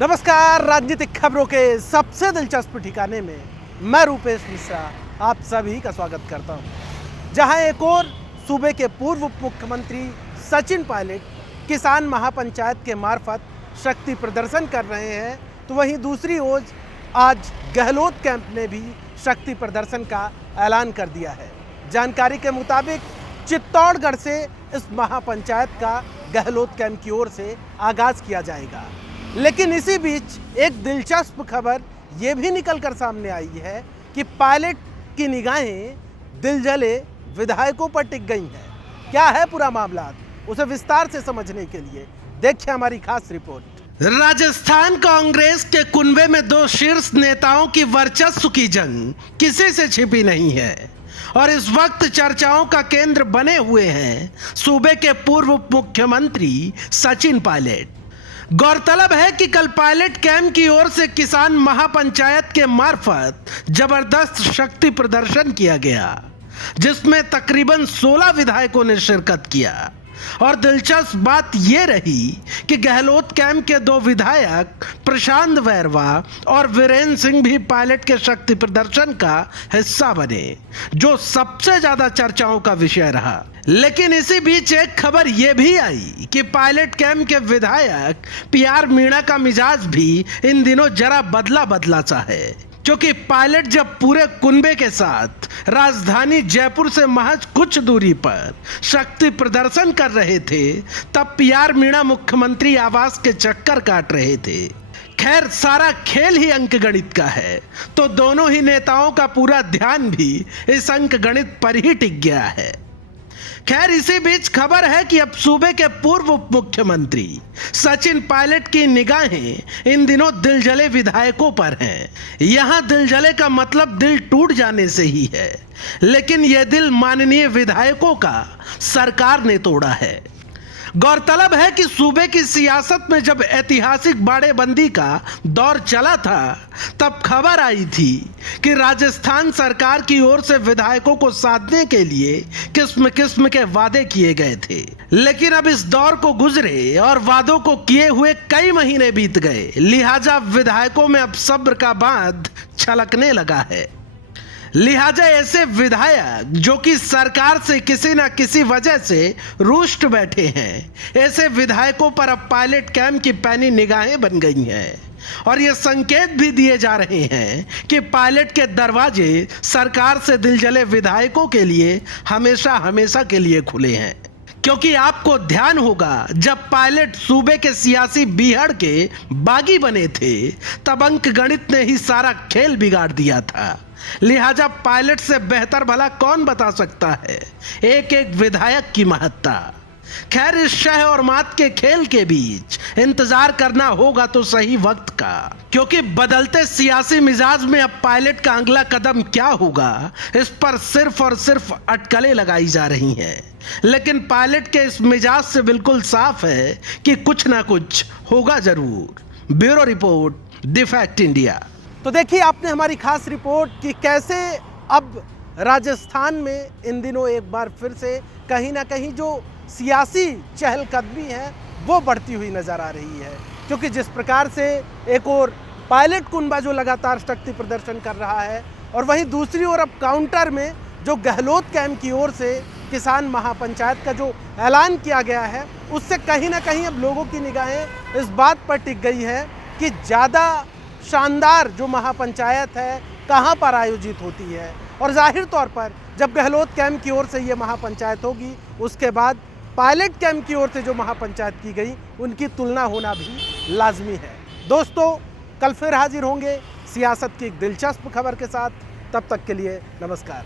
नमस्कार, राजनीतिक खबरों के सबसे दिलचस्प ठिकाने में मैं रूपेश मिश्रा आप सभी का स्वागत करता हूं। जहां एक और सूबे के पूर्व उप मुख्यमंत्री सचिन पायलट किसान महापंचायत के मार्फत शक्ति प्रदर्शन कर रहे हैं, तो वहीं दूसरी ओर आज गहलोत कैंप ने भी शक्ति प्रदर्शन का ऐलान कर दिया है। जानकारी के मुताबिक चित्तौड़गढ़ से इस महापंचायत का गहलोत कैंप की ओर से आगाज किया जाएगा। लेकिन इसी बीच एक दिलचस्प खबर ये भी निकलकर सामने आई है कि पायलट की निगाहें दिलजले विधायकों पर टिक गई हैं। क्या है पूरा मामला, उसे विस्तार से समझने के लिए देखिए हमारी खास रिपोर्ट। राजस्थान कांग्रेस के कुनबे में दो शीर्ष नेताओं की वर्चस्व की जंग किसी से छिपी नहीं है और इस वक्त चर्चाओं का केंद्र बने हुए हैं सूबे के पूर्व उप मुख्यमंत्री सचिन पायलट। गौरतलब है कि कल पायलट कैंप की ओर से किसान महापंचायत के मार्फत जबरदस्त शक्ति प्रदर्शन किया गया, जिसमें तकरीबन 16 विधायकों ने शिरकत किया। और दिलचस्प बात यह रही कि गहलोत कैंप के दो विधायक प्रशांत वैरवा और वीरेंद्र सिंह भी पायलट के शक्ति प्रदर्शन का हिस्सा बने, जो सबसे ज्यादा चर्चाओं का विषय रहा। लेकिन इसी बीच एक खबर यह भी आई कि पायलट कैंप के विधायक पीआर मीणा का मिजाज भी इन दिनों जरा बदला सा है, क्योंकि पायलट जब पूरे कुनबे के साथ राजधानी जयपुर से महज कुछ दूरी पर शक्ति प्रदर्शन कर रहे थे, तब पीआर मीणा मुख्यमंत्री आवास के चक्कर काट रहे थे। खैर, सारा खेल ही अंकगणित का है, तो दोनों ही नेताओं का पूरा ध्यान भी इस अंकगणित पर ही टिक गया है। खैर, इसी बीच खबर है कि अब सूबे के पूर्व उप मुख्यमंत्री सचिन पायलट की निगाहें इन दिनों दिलजले विधायकों पर हैं। यहां दिलजले का मतलब दिल टूट जाने से ही है, लेकिन यह दिल माननीय विधायकों का सरकार ने तोड़ा है। गौरतलब है कि सूबे की सियासत में जब ऐतिहासिक बाड़ेबंदी का दौर चला था, तब खबर आई थी कि राजस्थान सरकार की ओर से विधायकों को साधने के लिए किस्म किस्म के वादे किए गए थे। लेकिन अब इस दौर को गुजरे और वादों को किए हुए कई महीने बीत गए, लिहाजा विधायकों में अब सब्र का बांध छलकने लगा है। लिहाजा ऐसे विधायक जो कि सरकार से किसी न किसी वजह से रुष्ट बैठे हैं, ऐसे विधायकों पर अब पायलट कैंप की पैनी निगाहें बन गई हैं और ये संकेत भी दिए जा रहे हैं कि पायलट के दरवाजे सरकार से दिलजले विधायकों के लिए हमेशा हमेशा के लिए खुले हैं। क्योंकि आपको ध्यान होगा, जब पायलट सूबे के सियासी बीहड़ के बागी बने थे, तब अंक गणित ने ही सारा खेल बिगाड़ दिया था। लिहाजा पायलट से बेहतर भला कौन बता सकता है एक एक विधायक की महत्ता। खैर, इस शह और मात के खेल के बीच इंतजार करना होगा तो सही वक्त का, क्योंकि बदलते सियासी मिजाज में अब पायलट का अगला कदम क्या होगा, इस पर सिर्फ और सिर्फ अटकलें लगाई जा रही हैं। लेकिन पायलट के इस मिजाज से बिल्कुल साफ है कि कुछ ना कुछ होगा जरूर। Bureau report, the fact India. तो देखिए आपने हमारी खास रिपोर्ट कि कैसे अब राजस्थान में इन दिनों एक बार फिर से कहीं ना कहीं जो सियासी चहलकदमी है वो बढ़ती हुई नज़र आ रही है, क्योंकि जिस प्रकार से एक और पायलट कुनबा जो लगातार शक्ति प्रदर्शन कर रहा है, और वहीं दूसरी ओर अब काउंटर में जो गहलोत कैंप की ओर से किसान महापंचायत का जो ऐलान किया गया है, उससे कहीं ना कहीं अब लोगों की निगाहें इस बात पर टिक गई है कि ज़्यादा शानदार जो महापंचायत है कहाँ पर आयोजित होती है। और जाहिर तौर पर जब गहलोत कैंप की ओर से ये महापंचायत होगी, उसके बाद पायलट कैंप की ओर से जो महापंचायत की गई, उनकी तुलना होना भी लाजमी है। दोस्तों, कल फिर हाजिर होंगे सियासत की एक दिलचस्प खबर के साथ। तब तक के लिए नमस्कार।